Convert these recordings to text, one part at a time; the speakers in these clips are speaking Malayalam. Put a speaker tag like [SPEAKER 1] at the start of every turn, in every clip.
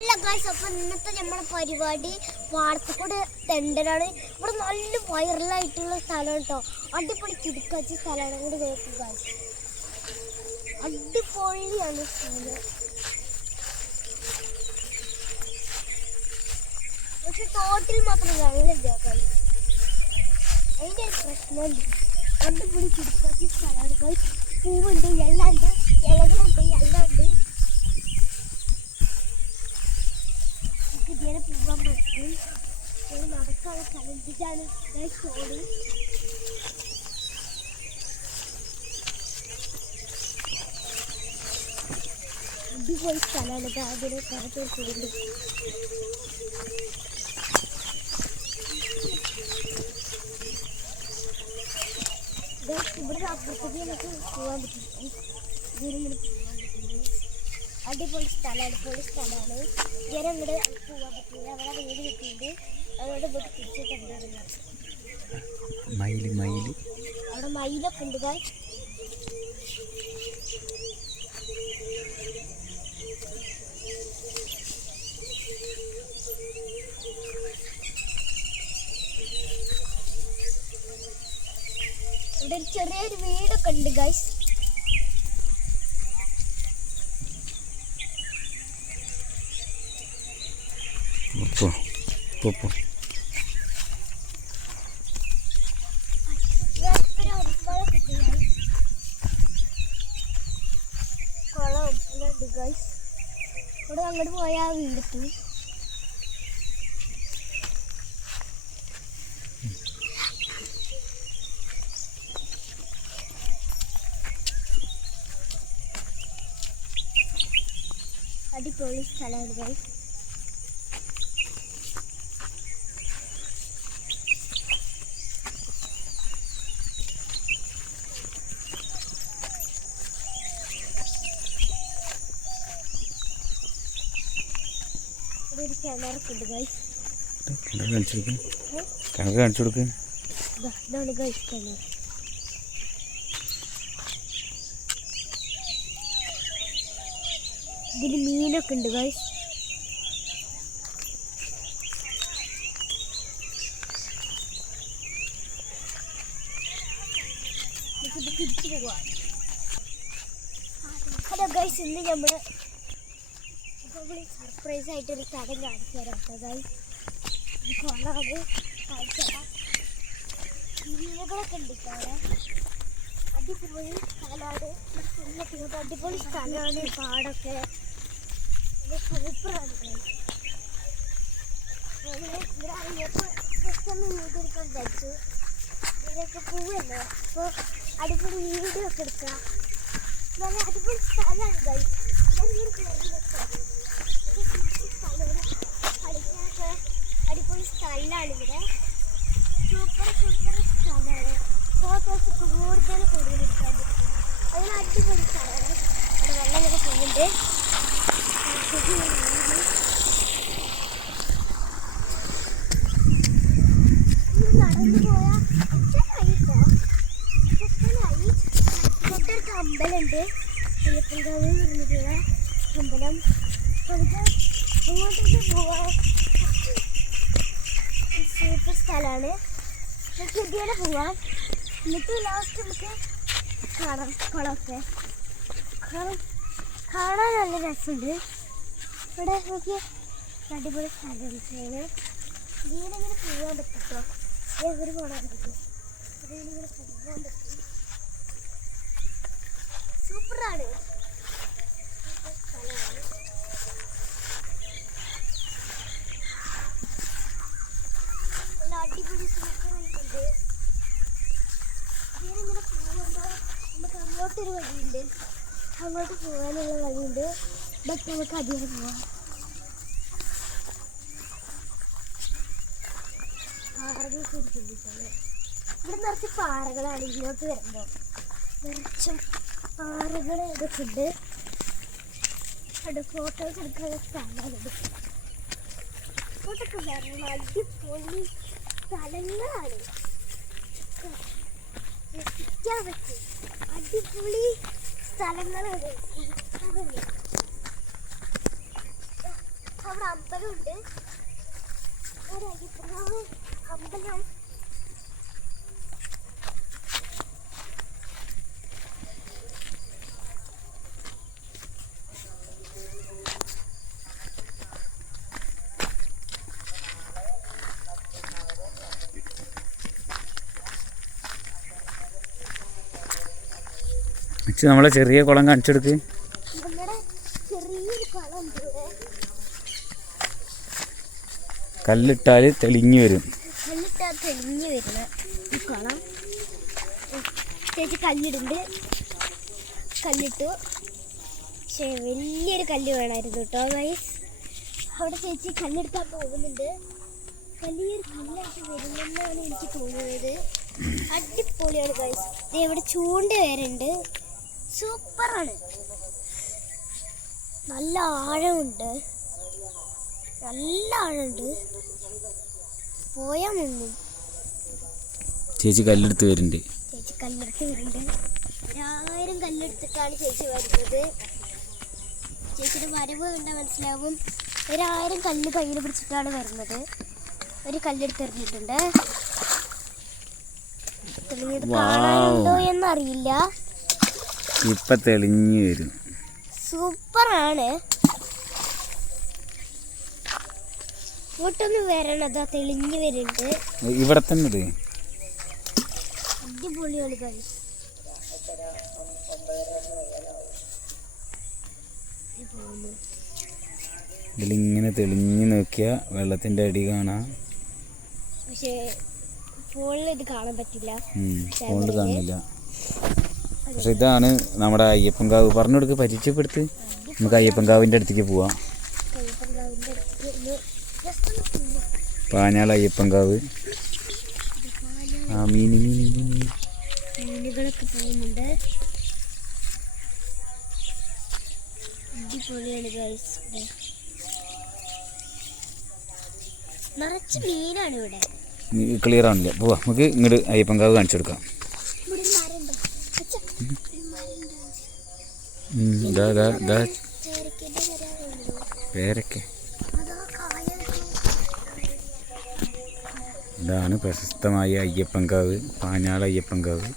[SPEAKER 1] ഇന്നത്തെ നമ്മുടെ പരിപാടി വാർത്തക്കൂടെ തെണ്ടനാണ് ഇവിടെ നല്ല വൈറലായിട്ടുള്ള സ്ഥലം കേട്ടോ അടിപൊളി കിടക്കാച്ച സ്ഥലമാണ്. കൂടി കേൾക്കുക അടിപൊളിയാണ് സ്ഥലം. പക്ഷെ തോട്ടിൽ മാത്രം വെള്ളമില്ല അതിന്റെ ഒരു പ്രശ്നമുണ്ട്. അടിപൊളി കിടക്കാച്ച സ്ഥലമാണ് പൂവുണ്ട് എല്ലാം ഉണ്ട് ഇലകളുണ്ട് എല്ലാം ഉണ്ട് നമുക്ക് ഇതുവരെ പോകാൻ പറ്റും ഞാൻ നടക്കാനുള്ള കലന്തിച്ചാണ് സോറി അടിപൊളി സ്ഥലമാണ് അതിനെ കറക്റ്റ് പോകുന്നത് ഇവിടെ അപ്പുറത്തേക്ക് നമുക്ക് പോകാൻ പറ്റും ഇതിലിങ്ങനെ പോകാൻ പറ്റും അടിപൊളി സ്ഥലം അടിപൊളി സ്ഥലമാണ്. ഇങ്ങനെ ഇവിടെ പോകാൻ പറ്റില്ല അവിടെ വീട് കിട്ടിയിട്ടുണ്ട്. അതുകൊണ്ട് പോയിട്ട് തിരിച്ച് കണ്ടുവരുന്നത്
[SPEAKER 2] മയിൽ മയിൽ.
[SPEAKER 1] അവിടെ മയിലൊക്കെ ഉണ്ട് guys. ഇവിടെ ചെറിയൊരു വീടൊക്കെ ഉണ്ട് ഗൈസ്
[SPEAKER 2] പോ പോ പോ.
[SPEAKER 1] ഇവിടെ അങ്ങോട്ട് പോയാൽ ആ വീടെത്തി അടിപൊളി സ്ഥലമാണ് ഗൈസ് ഇവിടെ ഒരു കിണറൊക്കെ ഉണ്ട് ഗൈസ്
[SPEAKER 2] കിണർ കാണിച്ചു കൊടുക്ക് കിണർ കാണിച്ചു കൊടുക്ക്
[SPEAKER 1] ഇതിൽ മീനൊക്കെ ഉണ്ട് ഗൈസ് ഹലോ ഗൈസ് ഇന്ന് നമ്മൾ സർപ്രൈസ് ആയിട്ട് ഒരു സ്ഥലം കാണിച്ചു തരാം കേട്ടോ ഗൈസ് ഈ കുളമാണ് കാണിച്ചു തരാം. മീനുകളൊക്കെ ഉണ്ട് അവിടെ. അടിപൊളി സ്ഥലമാണ്. ഫുള്ളൊക്കെ അടിപൊളി സ്ഥലമാണ്. പാടൊക്കെ. സൂപ്പറാണ് ഇവിടെ അറിയപ്പോൾ ജസ്റ്റ് ഒന്ന് വീഡിയോ എടുക്കാൻ വിചാരിച്ചു. ഇതിലൊക്കെ പൂവല്ലേ? അപ്പോൾ അടിപൊളി വീഡിയോ എടുക്കാം. നല്ല അടിപൊളി സ്ഥലമാണ് ഗൈസ് കളിക്കാനൊക്കെ അടിപൊളി സ്ഥലമാണ് ഇവിടെ സൂപ്പർ സൂപ്പർ സ്ഥലമാണ് ഫോട്ടോസ് കൂടുതൽ കൂടുതൽ എടുക്കാൻ പറ്റും അതിന് അടിപൊളി സ്ഥലമാണ് അവിടെ വെള്ളം ഇങ്ങനെ പോകുന്നുണ്ട് നടന്നു പോയാൽ ഒറ്റനായിട്ടോ ഒറ്റനായി തൊട്ടടുത്ത് അമ്പലമുണ്ട് അയ്യപ്പൻകാവ് പറഞ്ഞിട്ടുള്ള നമുക്ക് ഇതുവരെ പോവാം. എന്നിട്ട് ലാസ്റ്റ് നമുക്ക് കാണാം കുളമൊക്കെ. കാരണം കാണാൻ നല്ല രസമുണ്ട്. ഇവിടെ നോക്കിയ അടിപൊളി സ്ഥലമാണ് ഇതിലിങ്ങനെ പോകാൻ പറ്റും കേട്ടോ എവര് പോകാൻ പറ്റും പോകാൻ പറ്റും. സൂപ്പറാണ്. അടിപൊളി സൂപ്പറായിട്ടുണ്ട് ഇതിലിങ്ങനെ പോകുമ്പോൾ അങ്ങോട്ടൊരു വഴിയുണ്ട്. അങ്ങോട്ട് പോകാനുള്ള വഴിയുണ്ട്. ബട്ട് നമുക്ക് അധികം പോവാം. പാറകൾ കുടിച്ചിട്ടുണ്ട് ഇവിടെ നിറച്ച് പാറകളാണ് ഇങ്ങോട്ട് വരുമ്പോൾ നിറച്ചും പാറകൾ ഇതൊക്കെ ഉണ്ട് അവിടെ ഫോട്ടോസ് എടുക്കാനുള്ള സ്ഥലങ്ങളുണ്ട് ഫോട്ടോക്കെ അടിപൊളി സ്ഥലങ്ങളാണ്. രസിക്കാൻ പറ്റും അടിപൊളി സ്ഥലങ്ങളാണ് അവിടെ അമ്പലമുണ്ട്. അമ്പലം.
[SPEAKER 2] അച്ഛ നമ്മളെ ചെറിയ കുളം കാണിച്ചെടുക്ക്. കല്ലിട്ടാൽ തെളിഞ്ഞു വരും.
[SPEAKER 1] തെളിഞ്ഞു വരുന്ന. ഈ കുളം. ചേച്ചി കല്ലിടുണ്ട്. കല്ലിട്ടു. പക്ഷേ വലിയൊരു കല്ല് വേണമായിരുന്നു കേട്ടോ ഗൈസ് അവിടെ ചേച്ചി കല്ലെടുക്കാൻ പോകുന്നുണ്ട്. വലിയൊരു കല്ലായിട്ട് വരുമെന്നാണ് എനിക്ക് തോന്നുന്നത്. അടിപൊളിയാണ് ഗൈസ് ഇവിടെ ചൂണ്ട വരുന്നുണ്ട് സൂപ്പറാണ്. നല്ല ആഴമുണ്ട്. നല്ല ആഴമുണ്ട്. പോയാൽ മുന്നും
[SPEAKER 2] ചേച്ചി കല്ലെടുത്ത് വരുന്നുണ്ട്.
[SPEAKER 1] ചേച്ചി കല്ലെടുത്ത് വരുന്നുണ്ട്. എല്ലാവരും കല്ലെടുത്തിട്ടാണ് ചേച്ചി വരുന്നത്. ചേച്ചിയുടെ വരവ് കണ്ടാൽ മനസ്സിലാവും. ഒരായിരം കല്ല് കയ്യിൽ പിടിച്ചിട്ടാണ് വരുന്നത്. ഒരു കല്ലെടുത്ത് എറിഞ്ഞിട്ടുണ്ട്. തെളിഞ്ഞത്. കാണാനുണ്ടോ എന്നറിയില്ല.
[SPEAKER 2] ഇപ്പം തെളിഞ്ഞു വരും.
[SPEAKER 1] സൂപ്പറാണ്. ഇങ്ങോട്ടൊന്ന് വരണതാ തെളിഞ്ഞു വരുന്നുണ്ട്.
[SPEAKER 2] ഇവിടെ തന്നെ ഇട്.
[SPEAKER 1] അടിപൊളിയാണ് ഗൈസ്.
[SPEAKER 2] ഇതിലിങ്ങനെ തെളിഞ്ഞു നോക്കിയ വെള്ളത്തിന്റെ അടി കാണാ.
[SPEAKER 1] പക്ഷേ ഫോണിൽ ഇത് കാണാൻ പറ്റില്ല.
[SPEAKER 2] ഫോണിൽ കാണില്ല പക്ഷെ ഇതാണ് നമ്മുടെ അയ്യപ്പൻകാവ്. പറഞ്ഞു കൊടുക്ക് പരിചയപ്പെടുത്ത്. നമുക്ക് അയ്യപ്പൻകാവിന്റെ അടുത്തേക്ക് പോവാം. പാഞ്ഞാൾ അയ്യപ്പൻകാവ്. ആ മീനി
[SPEAKER 1] മീനുകളൊക്കെ പോകുന്നുണ്ട് അടിപൊളിയാണ് ഗൈസ് നിറച്ച് മീനാണ് ഇവിടെ
[SPEAKER 2] ക്ലിയർ ആണല്ലേ പോവാ. നമുക്ക് ഇങ്ങോട്ട് അയ്യപ്പൻകാവ് കാണിച്ചു കൊടുക്കാം
[SPEAKER 1] ഇവിടെ ഒരു മരമുണ്ട് അച്ഛാ, ഒരു മരമുണ്ട്.
[SPEAKER 2] ഉം, ഇതാ ഇതാ ഇതാ
[SPEAKER 1] പേരക്കയുടെ മരമുണ്ടോ?
[SPEAKER 2] പേരൊക്കെ. ഇതാണ് പ്രശസ്തമായ അയ്യപ്പൻകാവ് പാഞ്ഞാൾ അയ്യപ്പൻകാവ്.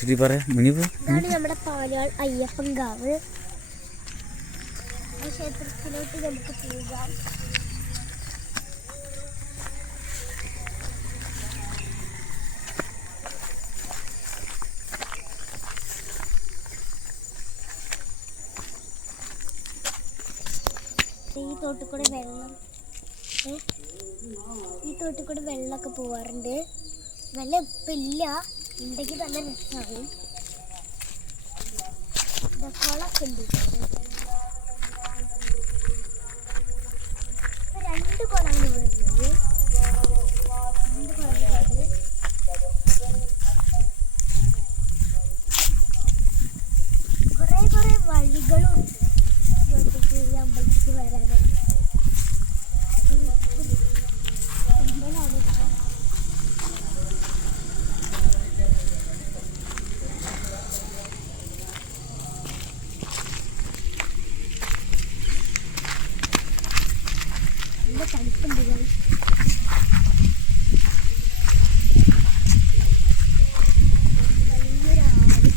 [SPEAKER 2] ശരി പറയാം മുനി പോ
[SPEAKER 1] ഇതാണ് നമ്മുടെ പാഞ്ഞാൾ അയ്യപ്പൻകാവ്. ആ ക്ഷേത്രത്തിലോട്ട് നമുക്ക് പോകാം ഈ തോട്ടിൽ കൂടെ വെള്ളം? ഈ തോട്ടിൽ വെള്ളമൊക്കെ പോവാറുണ്ട്. വെള്ളം ഇപ്പം ഇല്ല. ഉണ്ടെങ്കിൽ നല്ല രസമാകും ഇതൊക്കെ ഉണ്ട്. നല്ല തണുപ്പുണ്ട് guys. വലിയൊരു ആട്.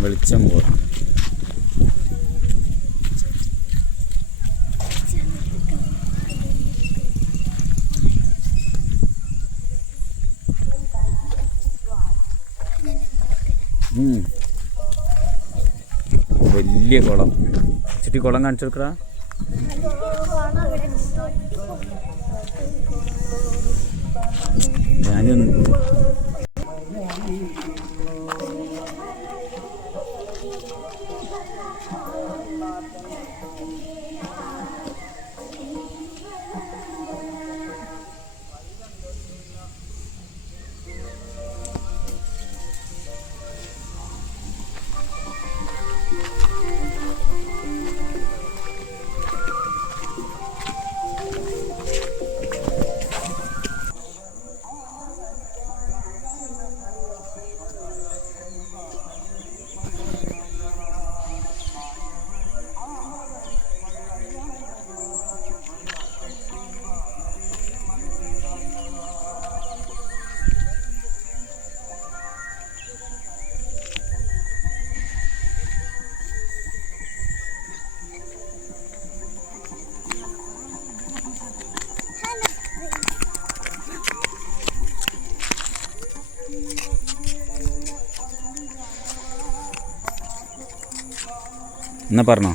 [SPEAKER 2] വെളിച്ചം പോലെ ഉം. വലിയ കുളം. ചുറ്റി കുളം കാണിച്ചു കൊടുക്കടാ. ഞാനും
[SPEAKER 1] എന്നാ പറഞ്ഞോ.